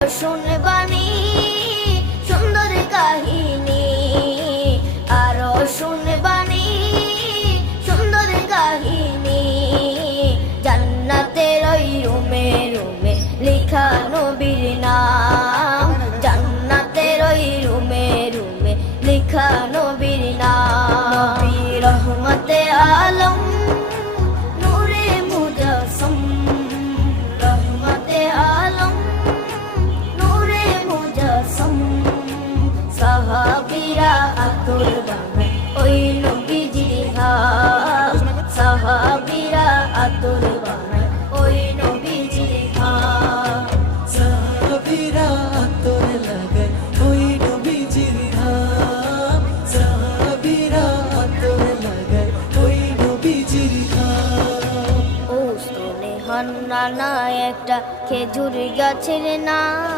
শুনবানি সুন্দর কাহিনী, আরো শুনবানি সুন্দর কাহিনী। জান্নাতের ওই রুমে রুমে লেখা নবীর নাম, জান্নাতের ওই রুমে রুমে লেখা নবীর নাম। নবী রহমতে আলম নূরে মুজাসসম, রহমতে আলম নূরে মুজাসসম। সাহাবীরা আতর বানায় ওই নবীজির ঘাম, সাহাবীরা আতর বানায় ওই নবীজির ঘাম। সাহাবীরা আতর লাগায় ওই নবীজির ঘাম, সাহাবীরা আতর লাগায় ওই নবীজির ঘাম। ও স্তনে হান্নানা একটা খেজুর গাছের নাম।